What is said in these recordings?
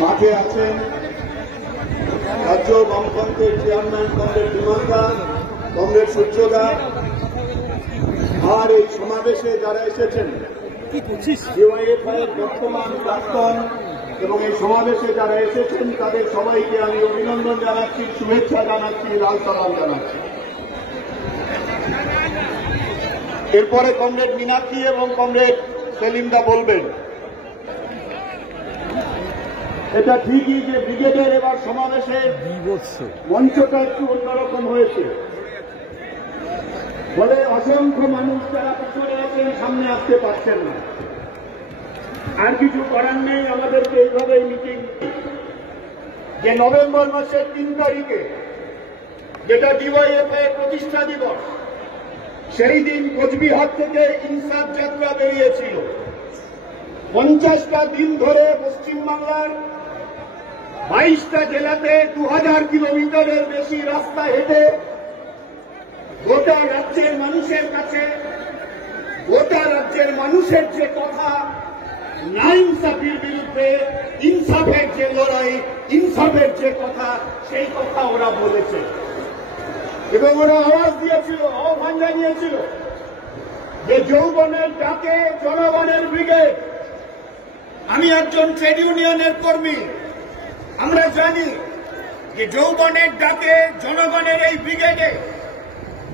মাঠে আছেন রাজ্য বামফ্রন্টের চেয়ারম্যান কমরেড বিমলদা, কমরেড সূর্যদা, আর এই সমাবেশে যারা এসেছেন ডিওয়াইএফআইয়ের বর্তমান প্রাক্তন এবং এই সমাবেশে যারা এসেছেন তাদের সবাইকে আমি অভিনন্দন জানাচ্ছি, শুভেচ্ছা জানাচ্ছি, লাল সালাম জানাচ্ছি। এরপরে কমরেড মীনাক্ষী এবং কমরেড সেলিমদা বলবেন। এটা ঠিকই যে ব্রিগেডের এবার সমাবেশের মঞ্চটা একটু অন্যরকম হয়েছে, ফলে অসংখ্য মানুষ যারা পিছনে আছেন সামনে আসতে পারছেন না। আর কিছু করার নেই, আমাদেরকে এইভাবে মিটিং যে নভেম্বর মাসের 3 তারিখে যেটা ডিওয়াইএফআই প্রতিষ্ঠা দিবস, সেই দিন কোচবিহার থেকে ইনসাফ যাত্রা বেরিয়েছিল। 50টা দিন ধরে পশ্চিমবাংলার 22টা জেলাতে 2000 কিলোমিটারের বেশি রাস্তা হেঁটে গোটা রাজ্যের মানুষের কাছে, গোটা রাজ্যের মানুষের যে কথা নাইনসাফির বিরুদ্ধে ইনসাফের যে লড়াই, ইনসাফের যে কথা, সেই কথা ওরা বলেছে এবং ওরা আওয়াজ দিয়েছিল, আহ্বান জানিয়েছিল যে যৌবনের ডাকে জনগণের ব্রিগেড। আমি একজন ট্রেড ইউনিয়নের কর্মী, আমরা জানি যে যৌবনের ডাকে জনগণের এই ব্রিগেডে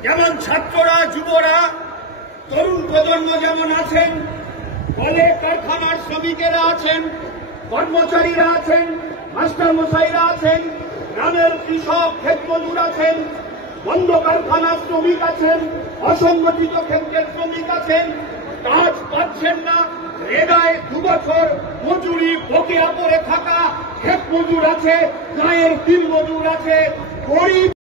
যেমন ছাত্ররা, যুবরা, তরুণ প্রজন্ম যেমন আছেন, কলে কারখানার শ্রমিকেরা আছেন, কর্মচারীরা আছেন, মাস্টার মশাইরা আছেন, গ্রামের কৃষক, ক্ষেত মজুর আছেন, বন্ধ কারখানার শ্রমিক আছেন, অসংগঠিত ক্ষেত্রের শ্রমিক আছেন, কাজ পাচ্ছেন না, রেগায় 2 বছর মজুরি বকেয়া পড়ে থাকা ক্ষেত মজুর আছে, গায়ের দিন মজুর আছে, গরিব